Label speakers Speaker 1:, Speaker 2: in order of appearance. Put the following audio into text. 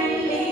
Speaker 1: friendly.